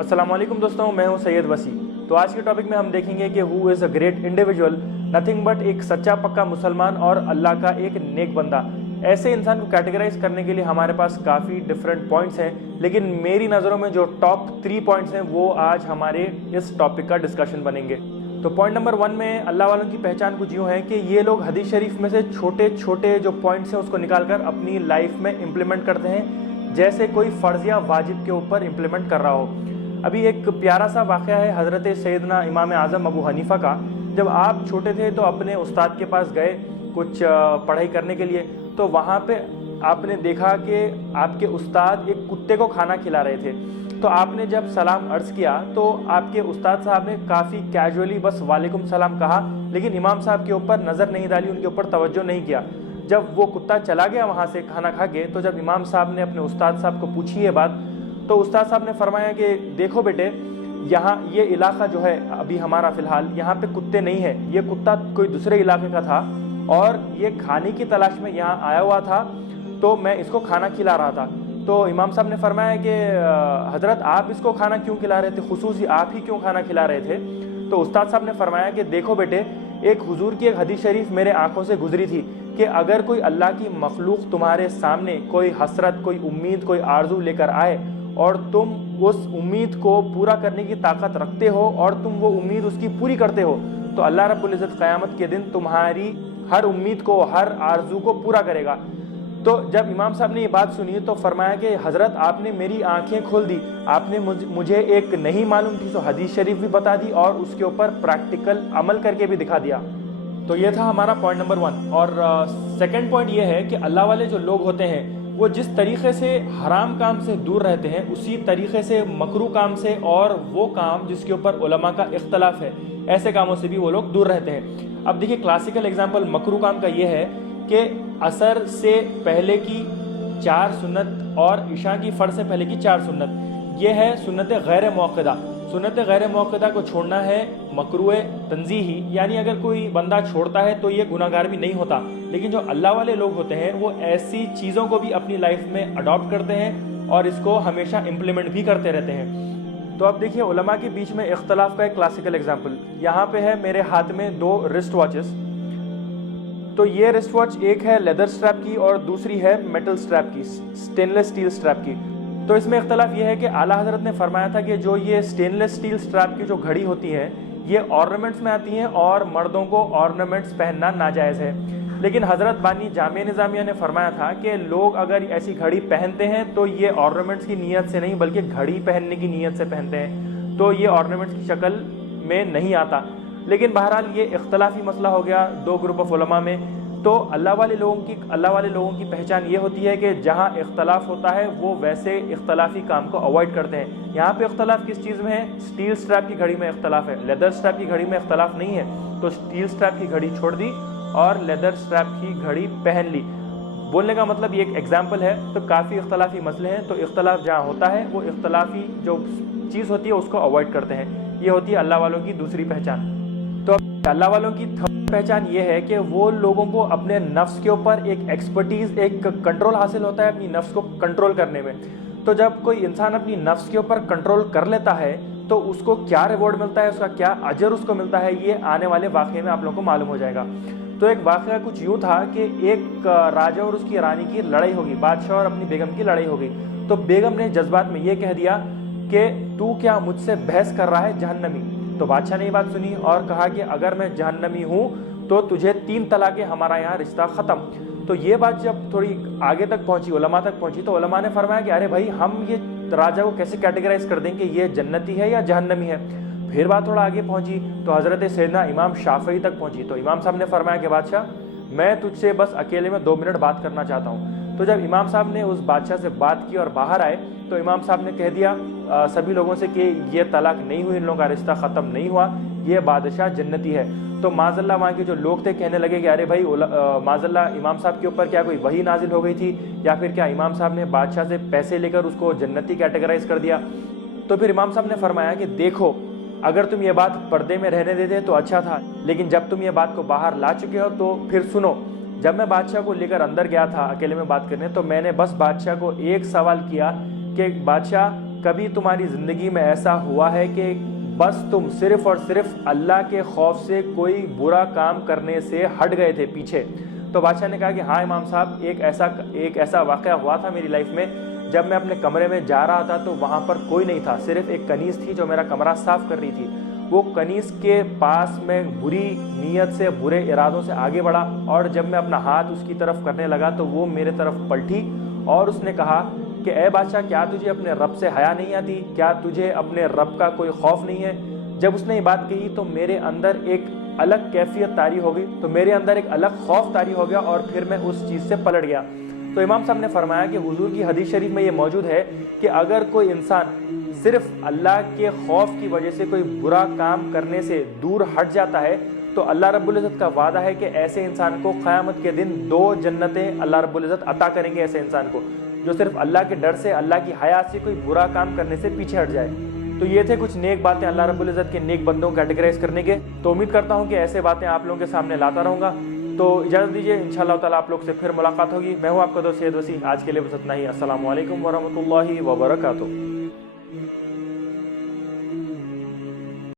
अस्सलाम वालेकुम दोस्तों, मैं हूं सैयद वसी। तो आज के टॉपिक में हम देखेंगे कि who is a great individual, nothing but एक सच्चा पक्का मुसलमान और अल्लाह का एक नेक बंदा। ऐसे इंसान को कैटेगराइज करने के लिए हमारे पास काफ़ी डिफरेंट पॉइंट्स हैं, लेकिन मेरी नज़रों में जो टॉप 3 पॉइंट्स हैं वो आज हमारे इस टॉपिक का डिस्कशन बनेंगे। तो पॉइंट नंबर 1 में अल्लाह वालों की पहचान कुछ यूँ है कि ये लोग हदीस शरीफ में से छोटे छोटे जो पॉइंट्स हैं उसको निकाल कर अपनी लाइफ में इम्प्लीमेंट करते हैं, जैसे कोई फ़र्ज़ या वाजिब के ऊपर इम्प्लीमेंट कर रहा हो। अभी एक प्यारा सा वाक़या है हज़रत सैयदना इमाम आज़म अबू हनीफ़ा का। जब आप छोटे थे तो अपने उस्ताद के पास गए कुछ पढ़ाई करने के लिए, तो वहाँ पे आपने देखा कि आपके उस्ताद एक कुत्ते को खाना खिला रहे थे। तो आपने जब सलाम अर्ज़ किया तो आपके उस्ताद साहब ने काफ़ी कैजुअली बस वालेकुम सलाम कहा, लेकिन इमाम साहब के ऊपर नज़र नहीं डाली, उनके ऊपर तवज्जो नहीं किया। जब वो कुत्ता चला गया वहाँ से खाना खा के, तो जब इमाम साहब ने अपने उस्ताद साहब को पूछी ये बात, तो उस्ताद साहब ने फरमाया कि देखो बेटे, यहाँ ये इलाका जो है अभी हमारा फ़िलहाल यहाँ पे कुत्ते नहीं है, ये कुत्ता कोई दूसरे इलाके का था और ये खाने की तलाश में यहाँ आया हुआ था, तो मैं इसको खाना खिला रहा था। तो इमाम साहब ने फरमाया कि हज़रत आप इसको खाना क्यों खिला रहे थे, खुसूसी आप ही क्यों खाना खिला रहे थे? तो उस्ताद साहब ने फरमाया कि देखो बेटे, एक हुजूर की एक हदीस शरीफ मेरे आंखों से गुजरी थी कि अगर कोई अल्लाह की मखलूक तुम्हारे सामने कोई हसरत, कोई उम्मीद, कोई आरजू लेकर आए और तुम उस उम्मीद को पूरा करने की ताकत रखते हो और तुम वो उम्मीद उसकी पूरी करते हो, तो अल्लाह रब्बुल इज़्ज़त क़यामत के दिन तुम्हारी हर उम्मीद को, हर आरजू को पूरा करेगा। तो जब इमाम साहब ने ये बात सुनी तो फरमाया कि हज़रत आपने मेरी आंखें खोल दी, आपने मुझे एक नहीं मालूम थी तो हदीस शरीफ भी बता दी और उसके ऊपर प्रैक्टिकल अमल करके भी दिखा दिया। तो ये था हमारा पॉइंट नंबर 1। और सेकंड पॉइंट ये है कि अल्लाह वाले जो लोग होते हैं वो जिस तरीक़े से हराम काम से दूर रहते हैं, उसी तरीक़े से मकरू काम से और वो काम जिसके ऊपर उलमा का इख्तलाफ है, ऐसे कामों से भी वो लोग दूर रहते हैं। अब देखिए, क्लासिकल एग्जाम्पल मकरू काम का ये है कि असर से पहले की 4 सुन्नत और इशा की फ़र्ज से पहले की 4 सुन्नत, ये है सुन्नत गैर मौक़दा। सुन्नत गैर मौक़दा को छोड़ना है मकरूह तंज़ीही, यानी अगर कोई बंदा छोड़ता है तो ये गुनाहगार भी नहीं होता। लेकिन जो अल्लाह वाले लोग होते हैं वो ऐसी चीज़ों को भी अपनी लाइफ में अडॉप्ट करते हैं और इसको हमेशा इम्प्लीमेंट भी करते रहते हैं। तो अब देखिए, उलमा के बीच में इख्तलाफ का एक क्लासिकल एग्जाम्पल यहाँ पे है। मेरे हाथ में 2 रिस्ट वॉचेस, तो ये रिस्ट वॉच एक है लेदर स्ट्रैप की और दूसरी है मेटल स्ट्रैप की, स्टेनलेस स्टील स्ट्रैप की। तो इसमें इख्तलाफ ये है कि आला हज़रत ने फरमाया था कि जो ये स्टेनलेस स्टील स्ट्रैप की जो घड़ी होती है ये ऑर्नामेंट्स में आती हैं और मर्दों को ऑर्नामेंट्स पहनना नाजायज़ है। लेकिन हज़रत बानी जामिया निज़ामिया ने फरमाया था कि लोग अगर ऐसी घड़ी पहनते हैं तो ये ऑर्नामेंट्स की नीयत से नहीं बल्कि घड़ी पहनने की नीयत से पहनते हैं, तो ये ऑर्नामेंट्स की शक्ल में नहीं आता। लेकिन बहरहाल ये इख्तलाफी मसला हो गया 2 ग्रुप ऑफ उलमा में। तो अल्लाह वाले लोगों की पहचान ये होती है कि जहाँ इख्तलाफ होता है वो वैसे इख्तलाफी काम को अवॉइड करते हैं। यहाँ पे इख्तलाफ किस चीज़ में है? स्टील स्ट्रैप की घड़ी में इख्तलाफ है, लेदर स्ट्रैप की घड़ी में इख्तलाफ नहीं है। तो स्टील स्ट्रैप की घड़ी छोड़ दी और लेदर स्ट्रैप की घड़ी पहन ली। बोलने का मतलब ये एक एग्जाम्पल है। तो काफ़ी इख्तलाफी मसले हैं, तो इख्तलाफ जहाँ होता है वो इख्तलाफी जो चीज़ होती है उसको अवॉइड करते हैं। ये होती है अल्लाह वालों की दूसरी पहचान। तो अल्लाह वालों की पहचान ये है कि वो लोगों को अपने नफ्स के ऊपर एक एक्सपर्टीज़, एक कंट्रोल हासिल होता है अपनी नफ्स को कंट्रोल करने में। तो जब कोई इंसान अपनी नफ्स के ऊपर कंट्रोल कर लेता है तो उसको क्या रिवॉर्ड मिलता है, उसका क्या अजर उसको मिलता है, ये आने वाले वाक़े में आप लोगों को मालूम हो जाएगा। तो एक वाक़या कुछ यूँ था कि एक राजा और उसकी रानी की लड़ाई होगी, बादशाह और अपनी बेगम की लड़ाई होगी। तो बेगम ने जज्बात में ये कह दिया कि तू क्या मुझसे बहस कर रहा है जहन्नमी? तो बादशाह ने ये बात सुनी और कहा कि अगर मैं जहन्नमी हूँ तो तुझे 3 तलाक़ें, हमारा यहाँ रिश्ता ख़त्म। तो ये बात जब थोड़ी आगे तक पहुँची, उलमा तक पहुँची, तो उलमा ने फरमाया कि अरे भाई, हम ये राजा को कैसे कैटेगराइज कर दें कि ये जन्नती है या जहन्नमी है? फिर बात थोड़ा आगे पहुँची तो हज़रत सैयदना इमाम शाफ़ई तक पहुँची। तो इमाम साहब ने फरमाया कि बादशाह, मैं तुझसे बस अकेले में 2 मिनट बात करना चाहता हूँ। तो जब इमाम साहब ने उस बादशाह से बात की और बाहर आए तो इमाम साहब ने कह दिया सभी लोगों से कि ये तलाक नहीं हुई, इन लोगों का रिश्ता ख़त्म नहीं हुआ, ये बादशाह जन्नती है। तो माज़ल्ला वहाँ के जो लोग थे कहने लगे कि अरे भाई, माज़ल्ला इमाम साहब के ऊपर क्या कोई वही नाजिल हो गई थी या फिर क्या इमाम साहब ने बादशाह से पैसे लेकर उसको जन्नती कैटेगराइज कर दिया? तो फिर इमाम साहब ने फरमाया कि देखो, अगर तुम ये बात पर्दे में रहने देते तो अच्छा था, लेकिन जब तुम ये बात को बाहर ला चुके हो तो फिर सुनो। जब मैं बादशाह को लेकर अंदर गया था अकेले में बात करने, तो मैंने बस बादशाह को एक सवाल किया कि बादशाह, کبھی تمہاری زندگی میں ایسا ہوا ہے کہ بس تم صرف اور صرف اللہ کے خوف سے کوئی برا کام کرنے سے ہٹ گئے تھے پیچھے؟ تو بادشاہ نے کہا کہ ہاں امام صاحب، ایک ایسا واقعہ ہوا تھا میری لائف میں، جب میں اپنے کمرے میں جا رہا تھا تو وہاں پر کوئی نہیں تھا، صرف ایک کنیز تھی جو میرا کمرہ صاف کر رہی تھی۔ وہ کنیز کے پاس میں بری نیت سے، برے ارادوں سے آگے بڑھا، اور جب میں اپنا ہاتھ اس کی طرف کرنے لگا تو وہ میرے طرف پلٹی اور اس نے کہا کہ اے بادشاہ، کیا تجھے اپنے رب سے حیا نہیں آتی؟ کیا تجھے اپنے رب کا کوئی خوف نہیں ہے؟ جب اس نے یہ بات کہی تو میرے اندر ایک الگ کیفیت طاری ہو گئی، تو میرے اندر ایک الگ خوف طاری ہو گیا اور پھر میں اس چیز سے پلٹ گیا۔ تو امام صاحب نے فرمایا کہ حضور کی حدیث شریف میں یہ موجود ہے کہ اگر کوئی انسان صرف اللہ کے خوف کی وجہ سے کوئی برا کام کرنے سے دور ہٹ جاتا ہے تو اللہ رب العزت کا وعدہ ہے کہ ایسے انسان کو قیامت کے دن 2 جنتیں اللہ رب العزت عطا کریں گے، ایسے انسان کو جو صرف اللہ کے ڈر سے، اللہ کی حیا سے کوئی برا کام کرنے سے پیچھے ہٹ جائے۔ تو یہ تھے کچھ نیک باتیں اللہ رب العزت کے نیک بندوں کو کیٹیگرائز کرنے کے۔ تو امید کرتا ہوں کہ ایسے باتیں آپ لوگوں کے سامنے لاتا رہوں گا۔ تو اجازت دیجیے، انشاءاللہ تعالیٰ آپ لوگ سے پھر ملاقات ہوگی۔ میں ہوں آپ کا دوست سید وسیع۔ آج کے لیے بس اتنا ہی۔ السلام علیکم ورحمۃ اللہ وبرکاتہ۔